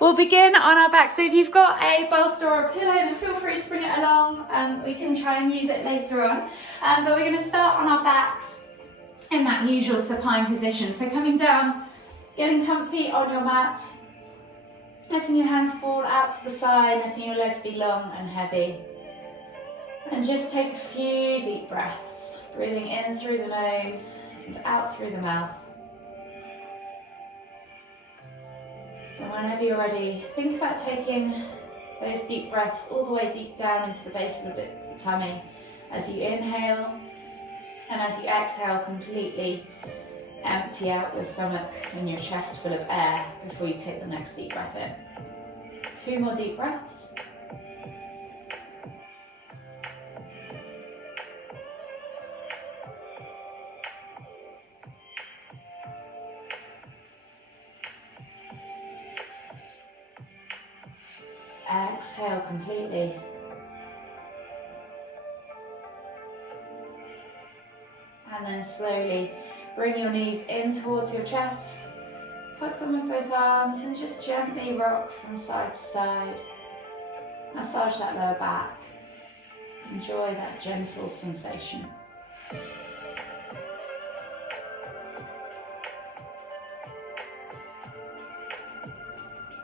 We'll begin on our back. So if you've got a bolster or a pillow, then feel free to bring it along. We can try and use it later on. But we're going to start on our backs in that usual supine position. So coming down, getting comfy on your mat, letting your hands fall out to the side, letting your legs be long and heavy. And just take a few deep breaths, breathing in through the nose and out through the mouth. And whenever you're ready, think about taking those deep breaths all the way deep down into the base of the tummy as you inhale, and as you exhale, completely empty out your stomach and your chest full of air before you take the next deep breath in. 2 more deep breaths. Exhale completely. And then slowly bring your knees in towards your chest. Hug them with both arms and just gently rock from side to side. Massage that lower back. Enjoy that gentle sensation.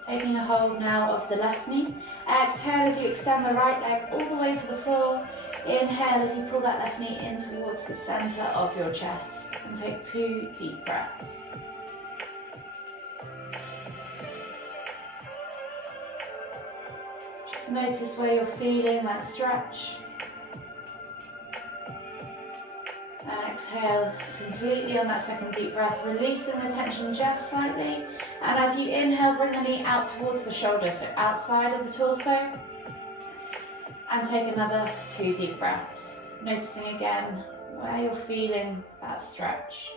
Taking a hold now of the left knee. Exhale as you extend the right leg all the way to the floor. Inhale as you pull that left knee in towards the center of your chest. And take 2 deep breaths. Just notice where you're feeling that stretch. And exhale completely on that second deep breath, releasing the tension just slightly. And as you inhale, bring the knee out towards the shoulder, so outside of the torso. And take another 2 deep breaths, noticing again where you're feeling that stretch.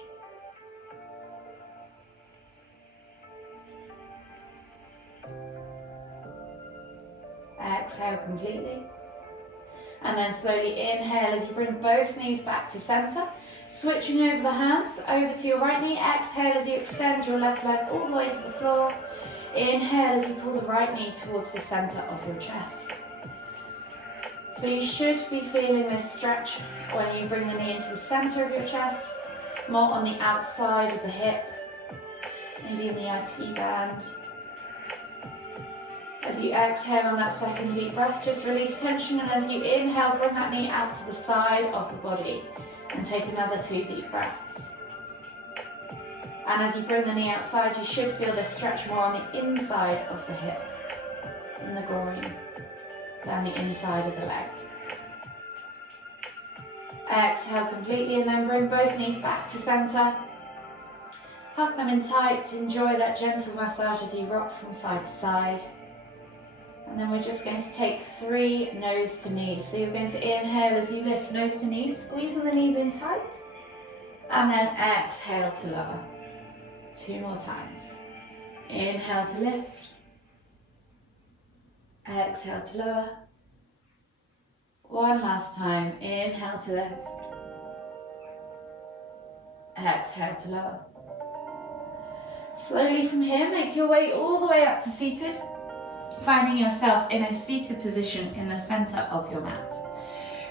Exhale completely. And then slowly inhale as you bring both knees back to center. Switching over the hands, over to your right knee. Exhale as you extend your left leg all the way to the floor. Inhale as you pull the right knee towards the center of your chest. So you should be feeling this stretch when you bring the knee into the center of your chest, more on the outside of the hip, maybe in the IT band. As you exhale on that second deep breath, just release tension, and as you inhale, bring that knee out to the side of the body and take another 2 deep breaths. And as you bring the knee outside, you should feel this stretch more on the inside of the hip, in the groin, down the inside of the leg. Exhale completely and then bring both knees back to center. Hug them in tight, enjoy that gentle massage as you rock from side to side. And then we're just going to take 3 nose to knees. So you're going to inhale as you lift nose to knees, squeezing the knees in tight. And then exhale to lower. 2 more times. Inhale to lift. Exhale to lower. 1 last time. Inhale to lift. Exhale to lower. Slowly from here, make your way all the way up to seated, finding yourself in a seated position in the center of your mat.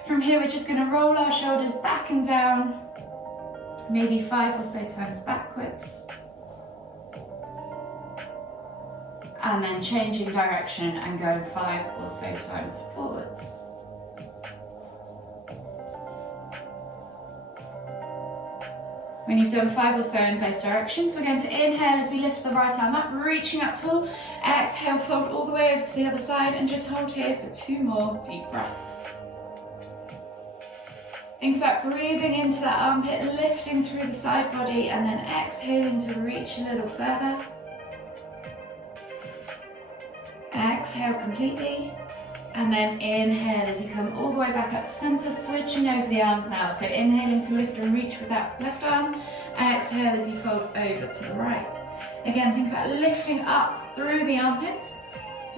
From here, we're just going to roll our shoulders back and down, maybe 5 or so times backwards. And then changing direction and going 5 or so times forwards. When you've done 5 or so in both directions, we're going to inhale as we lift the right arm up, reaching up tall. Exhale, fold all the way over to the other side and just hold here for 2 more deep breaths. Think about breathing into that armpit, lifting through the side body, and then exhaling to reach a little further. Exhale completely. And then inhale as you come all the way back up to center, switching over the arms now. So inhaling to lift and reach with that left arm. Exhale as you fold over to the right. Again, think about lifting up through the armpit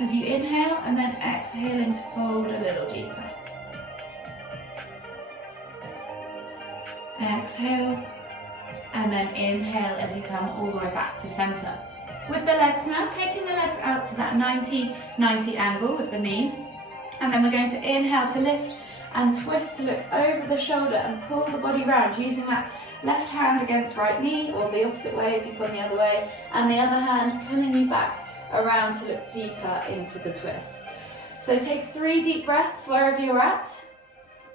as you inhale, and then exhaling to fold a little deeper. Exhale, and then inhale as you come all the way back to center. With the legs now, taking the legs out to that 90-90 angle with the knees. And then we're going to inhale to lift and twist to look over the shoulder and pull the body round using that left hand against right knee, or the opposite way if you've gone the other way, and the other hand pulling you back around to look deeper into the twist. So take 3 deep breaths wherever you're at.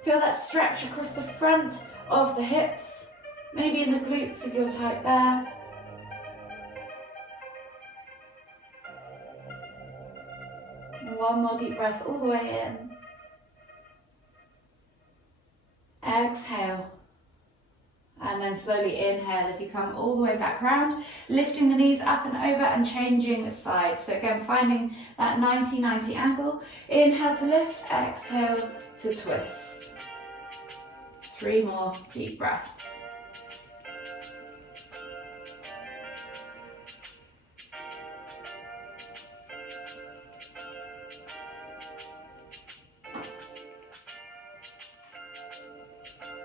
Feel that stretch across the front of the hips, maybe in the glutes if you're tight there. One more deep breath all the way in. Exhale. And then slowly inhale as you come all the way back round, lifting the knees up and over and changing sides. So again, finding that 90-90 angle. Inhale to lift, exhale to twist. 3 more deep breaths.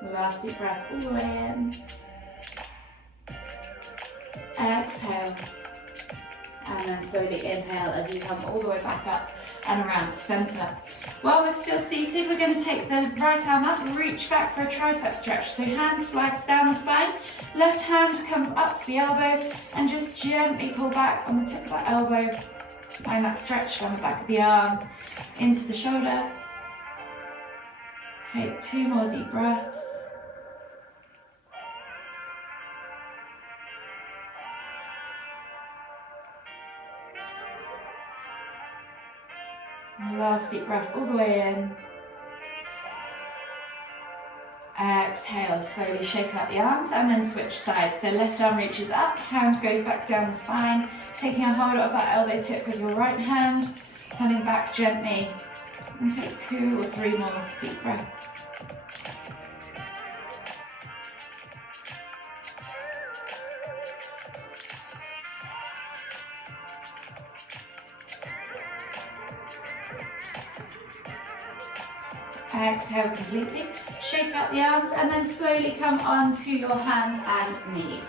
Last deep breath all the way in. Exhale. And then slowly inhale as you come all the way back up and around to center. While we're still seated, we're going to take the right arm up, reach back for a tricep stretch. So hand slides down the spine, left hand comes up to the elbow, and just gently pull back on the tip of that elbow. Find that stretch down the back of the arm, into the shoulder. Take 2 more deep breaths. Last deep breath all the way in. Exhale, slowly shake out the arms and then switch sides. So left arm reaches up, hand goes back down the spine, taking a hold of that elbow tip with your right hand, pulling back gently, and take 2 or 3 more deep breaths. Exhale completely, shake out the arms and then slowly come onto your hands and knees.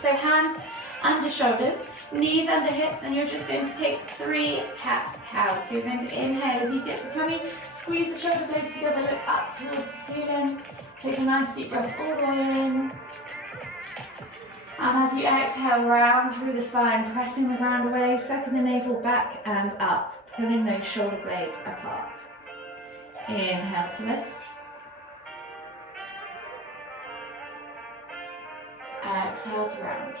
So hands under shoulders, knees under hips, and you're just going to take 3 cat-cows. So you're going to inhale as you dip the tummy, squeeze the shoulder blades together, look up towards the ceiling, take a nice deep breath all the way in. And as you exhale, round through the spine, pressing the ground away, sucking the navel back and up, pulling those shoulder blades apart. Inhale to lift. Exhale to round.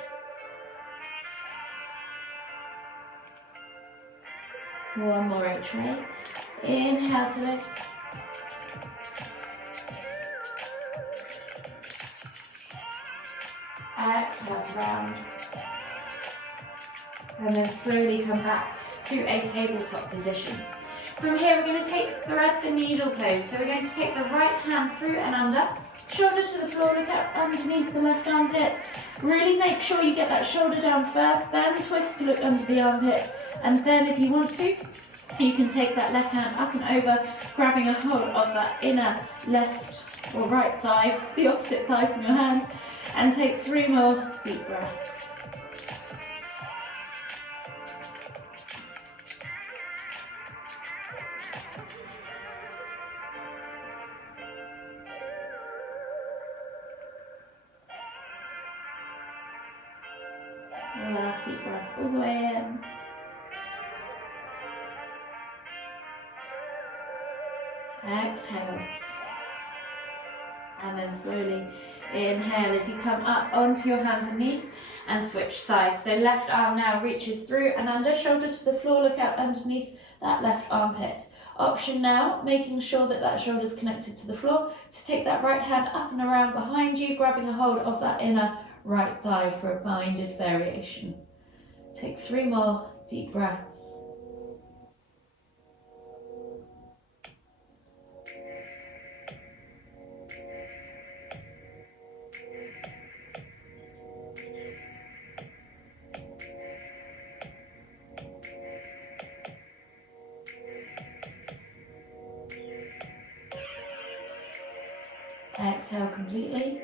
One more each way. Inhale to lift. Exhale to round. And then slowly come back to a tabletop position. From here, we're going to thread the needle pose. So we're going to take the right hand through and under, shoulder to the floor, look up underneath the left armpit. Really make sure you get that shoulder down first, then twist to look under the armpit. And then if you want to, you can take that left hand up and over, grabbing a hold of that inner left or right thigh, the opposite thigh from your hand, and take 3 more deep breaths. Last deep breath all the way in. Exhale. And then slowly inhale as you come up onto your hands and knees and switch sides. So left arm now reaches through and under, shoulder to the floor, look out underneath that left armpit. Option now, making sure that that shoulder is connected to the floor, to take that right hand up and around behind you, grabbing a hold of that inner right thigh for a binded variation. Take 3 more deep breaths. Exhale completely.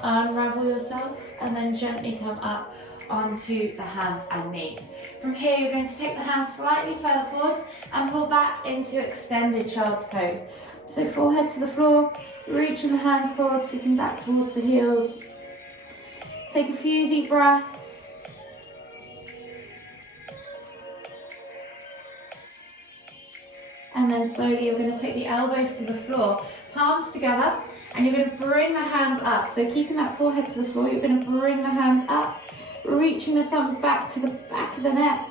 Unravel yourself and then gently come up onto the hands and knees. From here, you're going to take the hands slightly further forwards and pull back into extended child's pose. So forehead to the floor, reaching the hands forward, sitting back towards the heels. Take a few deep breaths. And then slowly you're going to take the elbows to the floor, palms together, and you're going to bring the hands up. So keeping that forehead to the floor, you're going to bring the hands up, reaching the thumbs back to the back of the neck,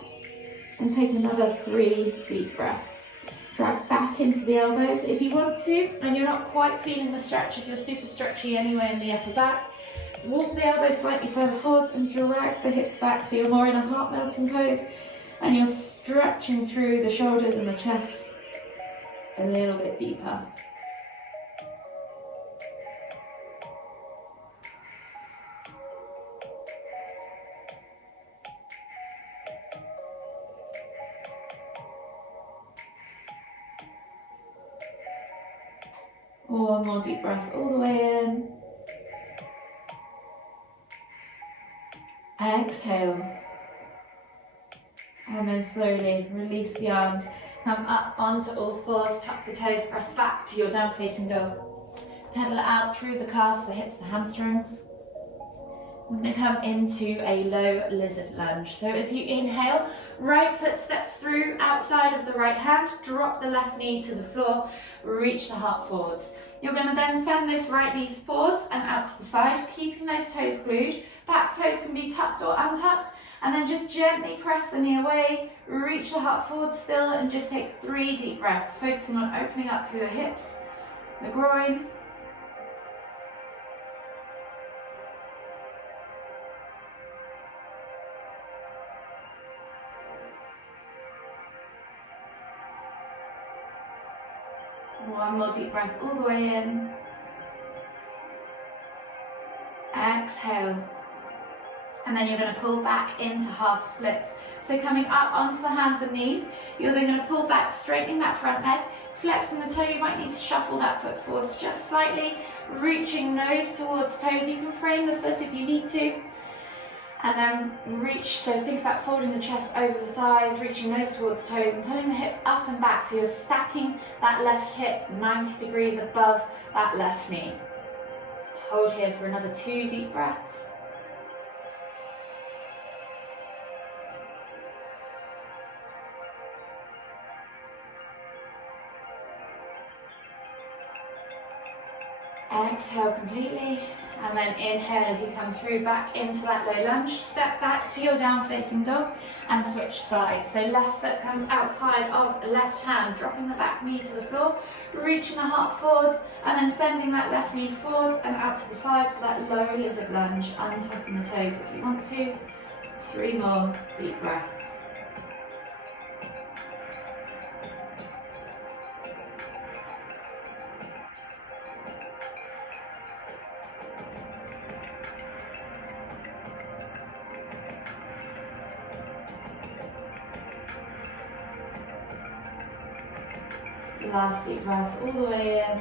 and take another 3 deep breaths. Drag back into the elbows if you want to, and you're not quite feeling the stretch, if you're super stretchy anywhere in the upper back. Walk the elbows slightly further forwards and drag the hips back so you're more in a heart melting pose, and you're stretching through the shoulders and the chest a little bit deeper. One more deep breath all the way in. Exhale. And then slowly release the arms. Come up onto all fours, tuck the toes, press back to your down facing dog. Pedal it out through the calves, the hips, the hamstrings. We're going to come into a low lizard lunge. So as you inhale, right foot steps through outside of the right hand, drop the left knee to the floor, reach the heart forwards. You're going to then send this right knee forwards and out to the side, keeping those toes glued. Back toes can be tucked or untucked, and then just gently press the knee away, reach the heart forward still, and just take 3 deep breaths, focusing on opening up through the hips, the groin. One more deep breath all the way in. Exhale. And then you're going to pull back into half splits. So coming up onto the hands and knees, you're then going to pull back, straightening that front leg, flexing the toe. You might need to shuffle that foot forwards just slightly, reaching nose towards toes. You can frame the foot if you need to. And then reach, so think about folding the chest over the thighs, reaching nose towards toes and pulling the hips up and back. So you're stacking that left hip 90 degrees above that left knee. Hold here for another 2 deep breaths. Exhale completely, and then inhale as you come through back into that low lunge. Step back to your down facing dog and switch sides. So left foot comes outside of left hand, dropping the back knee to the floor, reaching the heart forwards, and then sending that left knee forwards and out to the side for that low lizard lunge, untucking the toes if you want to. 3 more deep breaths. Last deep breath all the way in.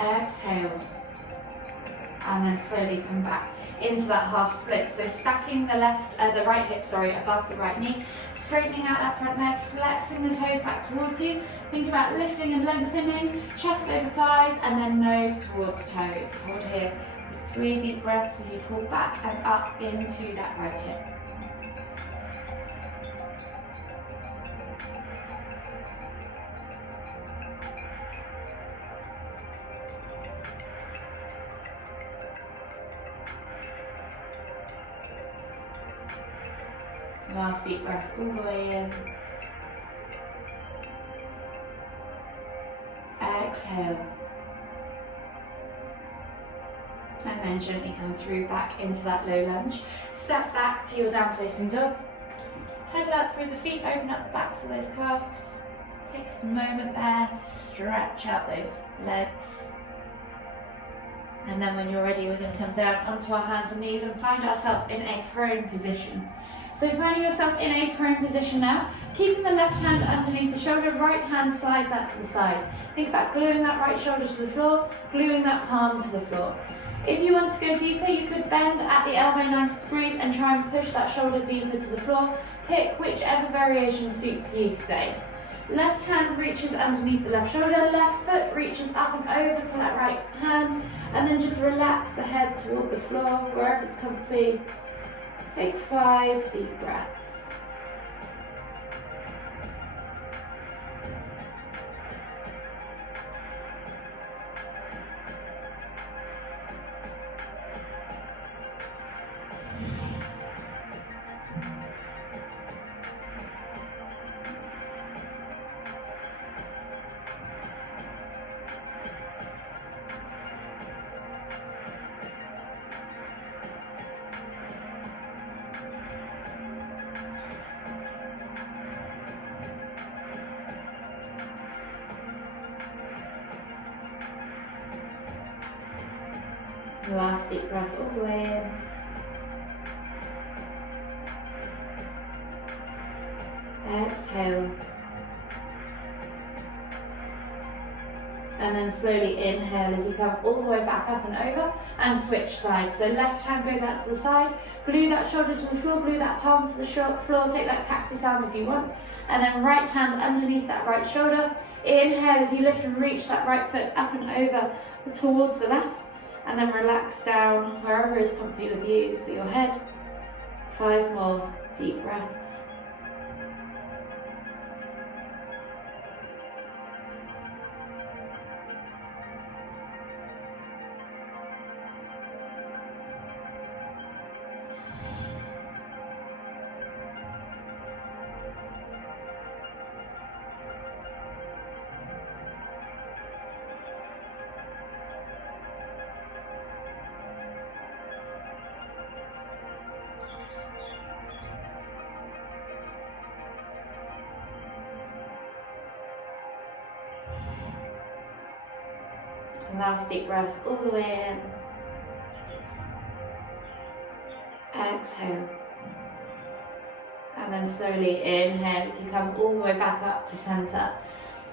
Exhale. And then slowly come back into that half split. So stacking the right hip, above the right knee, straightening out that front leg, flexing the toes back towards you. Think about lifting and lengthening, chest over thighs, and then nose towards toes. Hold here for 3 deep breaths as you pull back and up into that right hip. Last deep breath all the way in. Exhale. And then gently come through back into that low lunge. Step back to your down facing dog. Pedal out through the feet, open up the backs of those calves. Take just a moment there to stretch out those legs. And then when you're ready, we're going to come down onto our hands and knees and find ourselves in a prone position. So finding yourself in a prone position now, keeping the left hand underneath the shoulder, right hand slides out to the side. Think about gluing that right shoulder to the floor, gluing that palm to the floor. If you want to go deeper, you could bend at the elbow 90 degrees and try and push that shoulder deeper to the floor. Pick whichever variation suits you today. Left hand reaches underneath the left shoulder, left foot reaches up and over to that right hand, and then just relax the head toward the floor, wherever it's comfy. Take 5 deep breaths. Last deep breath all the way in. Exhale. And then slowly inhale as you come all the way back up and over and switch sides. So left hand goes out to the side, glue that shoulder to the floor, glue that palm to the floor, take that cactus arm if you want. And then right hand underneath that right shoulder. Inhale as you lift and reach that right foot up and over towards the left. And then relax down wherever is comfy with you for your head. 5 more deep breaths. Last deep breath all the way in. Exhale. And then slowly inhale as you come all the way back up to center.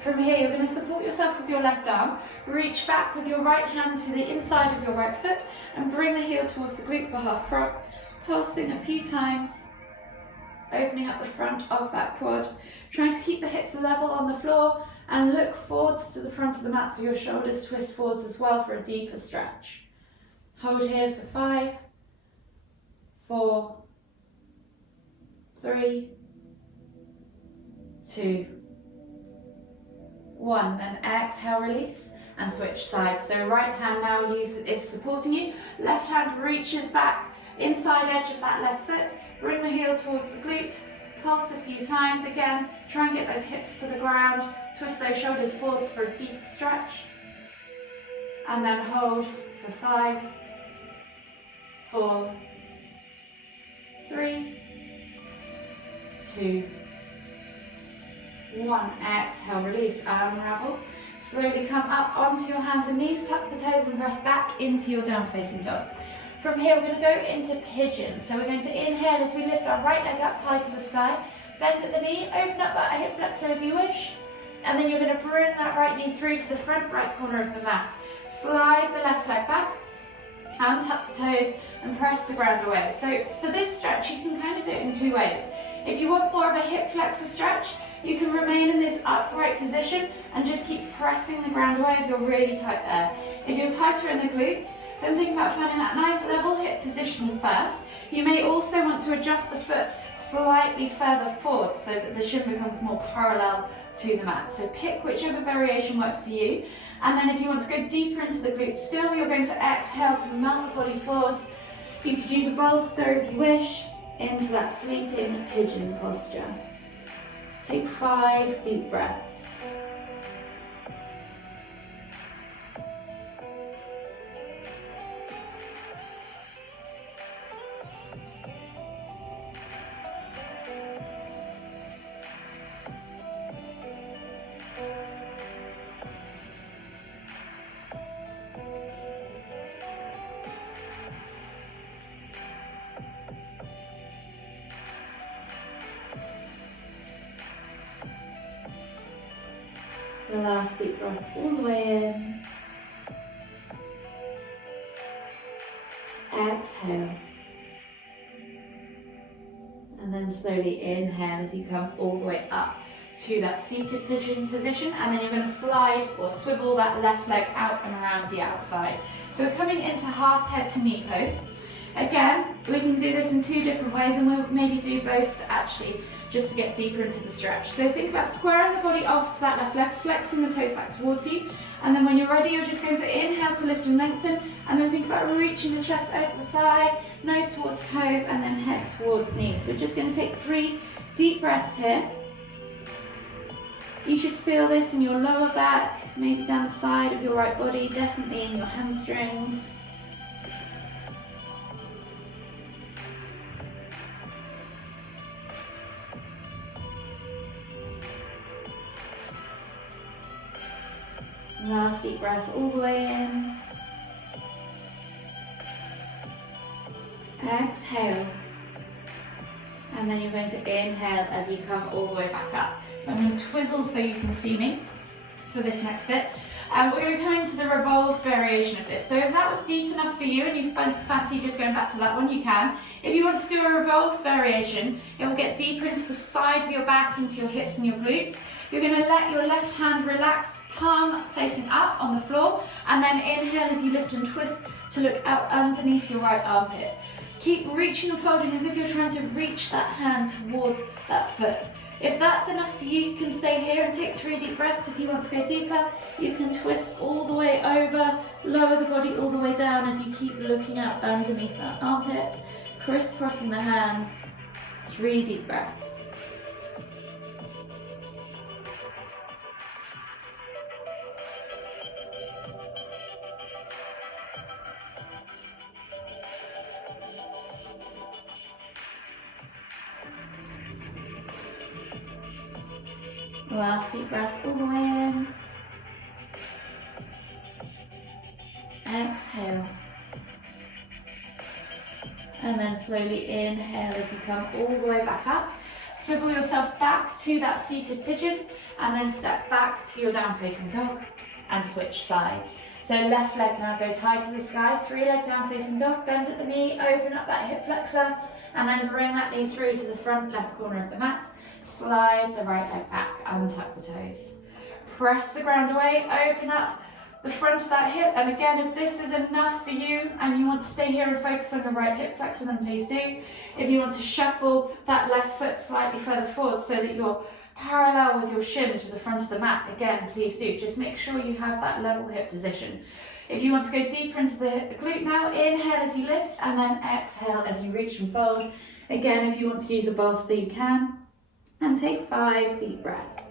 From here, you're going to support yourself with your left arm. Reach back with your right hand to the inside of your right foot and bring the heel towards the glute for half frog. Pulsing a few times. Opening up the front of that quad. Trying to keep the hips level on the floor. And look forwards to the front of the mat so your shoulders twist forwards as well for a deeper stretch. Hold here for 5, 4, 3, 2, 1. Then exhale, release and switch sides. So right hand now is supporting you. Left hand reaches back, inside edge of that left foot. Bring the heel towards the glute. Pulse a few times. Again, try and get those hips to the ground. Twist those shoulders forwards for a deep stretch. And then hold for 5, 4, 3, 2, 1. Exhale, release, unravel. Slowly come up onto your hands and knees, tuck the toes and press back into your down facing dog. From here, we're going to go into pigeon. So we're going to inhale as we lift our right leg up high to the sky. Bend at the knee, open up that hip flexor if you wish. And then you're going to bring that right knee through to the front right corner of the mat. Slide the left leg back, untuck the toes and press the ground away. So for this stretch, you can kind of do it in 2 ways. If you want more of a hip flexor stretch, you can remain in this upright position and just keep pressing the ground away if you're really tight there. If you're tighter in the glutes, then think about finding that nice level hip position first. You may also want to adjust the foot slightly further forward so that the shin becomes more parallel to the mat. So pick whichever variation works for you. And then if you want to go deeper into the glutes still, you're going to exhale to melt the body forwards. You could use a bolster if you wish, into that sleeping pigeon posture. Take 5 deep breaths. The last deep breath all the way in. Exhale. And then slowly inhale as you come all the way up to that seated pigeon position, and then you're going to slide or swivel that left leg out and around the outside. So we're coming into half head to knee pose. Again, we can do this in two different ways, and we'll maybe do both actually, just to get deeper into the stretch. So think about squaring the body off to that left leg, flexing the toes back towards you, and then when you're ready, you're just going to inhale to lift and lengthen, and then think about reaching the chest over the thigh, nose towards toes, and then head towards knees. So we're just going to take 3 deep breaths here. You should feel this in your lower back, maybe down the side of your right body, definitely in your hamstrings. Last deep breath all the way in. Exhale. And then you're going to inhale as you come all the way back up. So I'm going to twizzle so you can see me for this next bit. We're going to come into the revolve variation of this. So if that was deep enough for you and you fancy just going back to that one, you can. If you want to do a revolve variation, it will get deeper into the side of your back, into your hips and your glutes. You're going to let your left hand relax, palm facing up on the floor, and then inhale as you lift and twist to look out underneath your right armpit. Keep reaching and folding as if you're trying to reach that hand towards that foot. If that's enough for you, you can stay here and take 3 deep breaths. If you want to go deeper, you can twist all the way over, lower the body all the way down as you keep looking out underneath that armpit, crisscrossing the hands. 3 deep breaths. Last deep breath all the way in. Exhale. And then slowly inhale as you come all the way back up. Swivel yourself back to that seated pigeon, and then step back to your down facing dog and switch sides. So left leg now goes high to the sky, 3-leg down facing dog, bend at the knee, open up that hip flexor, and then bring that knee through to the front left corner of the mat. Slide the right leg back, untuck the toes. Press the ground away, open up the front of that hip, and again, if this is enough for you and you want to stay here and focus on your right hip flexor, then please do. If you want to shuffle that left foot slightly further forward so that you're parallel with your shin to the front of the mat, again, please do. Just make sure you have that level hip position. If you want to go deeper into the glute now, inhale as you lift, and then exhale as you reach and fold. Again, if you want to use a bolster, you can. And take 5 deep breaths.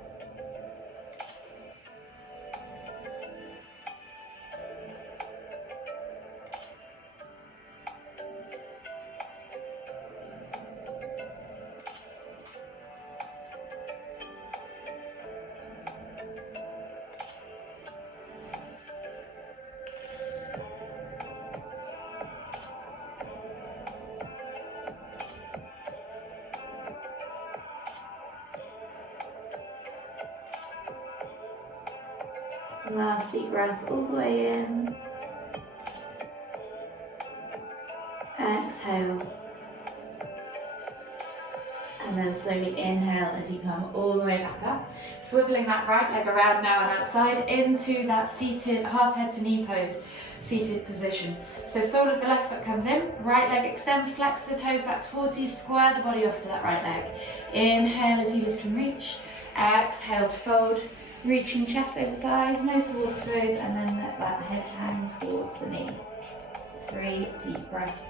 Last deep breath all the way in. Exhale. And then slowly inhale as you come all the way back up. Swiveling that right leg around now and outside into that seated half head to knee pose, seated position. So sole of the left foot comes in, right leg extends, flex the toes back towards you, square the body off to that right leg. Inhale as you lift and reach. Exhale to fold. Reaching chest over thighs, nose towards toes, and then let that head hang towards the knee. 3 deep breaths.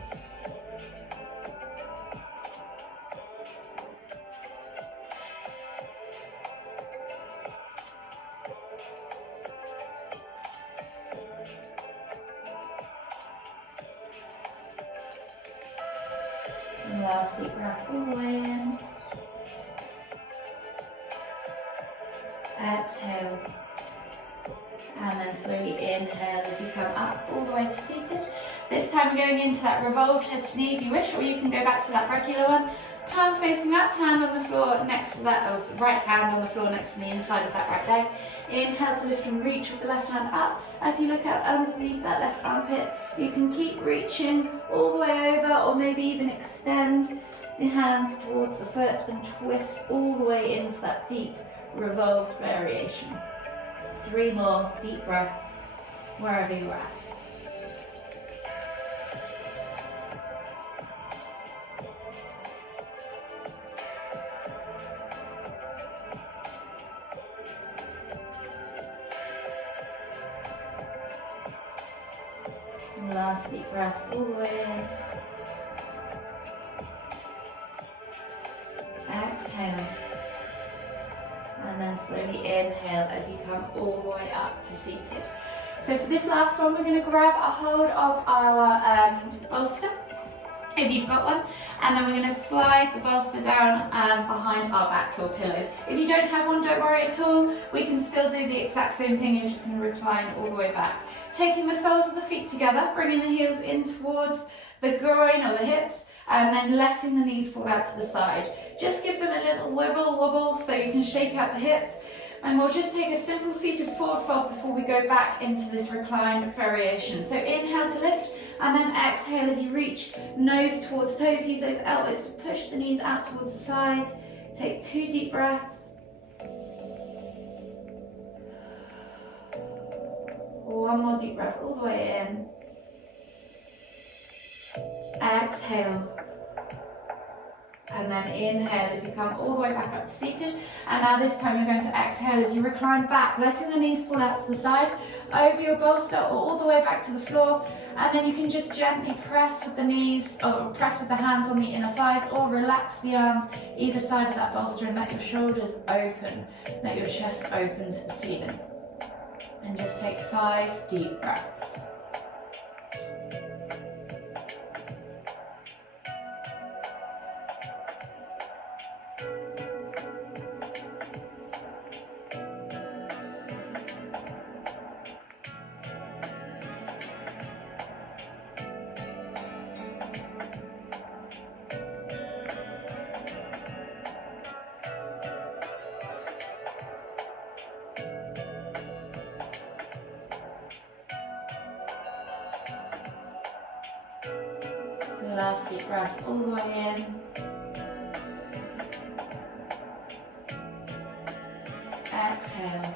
And last deep breath all the way in. Exhale, and then slowly inhale as you come up all the way to seated. This time we're going into that revolved head to knee if you wish, or you can go back to that regular one. Palm facing up, hand on the floor next to that, or right hand on the floor next to the inside of that right leg. Inhale to lift and reach with the left hand up. As you look out underneath that left armpit, you can keep reaching all the way over, or maybe even extend the hands towards the foot and twist all the way into that deep revolved variation. 3 more deep breaths wherever you're at. And last deep breath all the way in. Exhale. And then slowly inhale as you come all the way up to seated. So for this last one, we're going to grab a hold of our bolster, if you've got one, and then we're going to slide the bolster down behind our backs or pillows. If you don't have one, don't worry at all. We can still do the exact same thing. You're just going to recline all the way back. Taking the soles of the feet together, bringing the heels in towards the groin or the hips, and then letting the knees fall out to the side. Just give them a little wobble so you can shake out the hips. And we'll just take a simple seated forward fold before we go back into this reclined variation. So inhale to lift, and then exhale as you reach nose towards toes. Use those elbows to push the knees out towards the side. Take 2 deep breaths. 1 more deep breath all the way in. Exhale. And then inhale as you come all the way back up to seated. And now this time you're going to exhale as you recline back, letting the knees fall out to the side, over your bolster or all the way back to the floor. And then you can just gently press with the knees, or press with the hands on the inner thighs, or relax the arms either side of that bolster and let your shoulders open, let your chest open to the ceiling. And just take 5 deep breaths. Last deep breath all the way in. Exhale.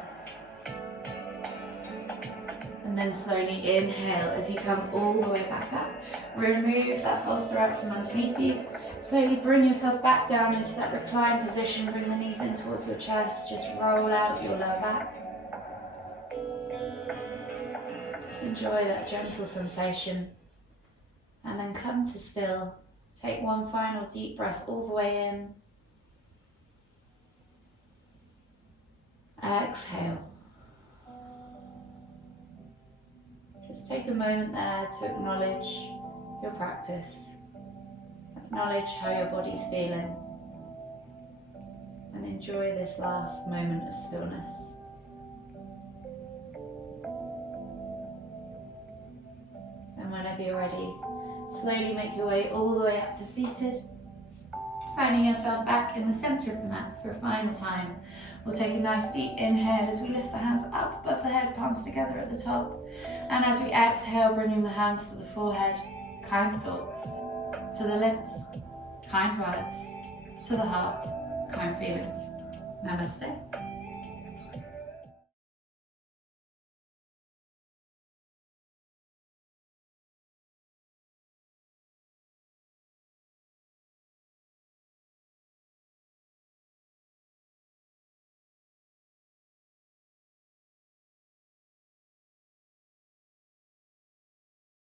And then slowly inhale as you come all the way back up. Remove that bolster out from underneath you. Slowly bring yourself back down into that reclined position. Bring the knees in towards your chest. Just roll out your lower back. Just enjoy that gentle sensation. And then come to still. Take 1 final deep breath all the way in. Exhale. Just take a moment there to acknowledge your practice. Acknowledge how your body's feeling. And enjoy this last moment of stillness. And whenever you're ready, slowly make your way all the way up to seated, finding yourself back in the center of the mat for a final time. We'll take a nice deep inhale as we lift the hands up above the head, palms together at the top. And as we exhale, bringing the hands to the forehead, kind thoughts, to the lips, kind words, to the heart, kind feelings. Namaste.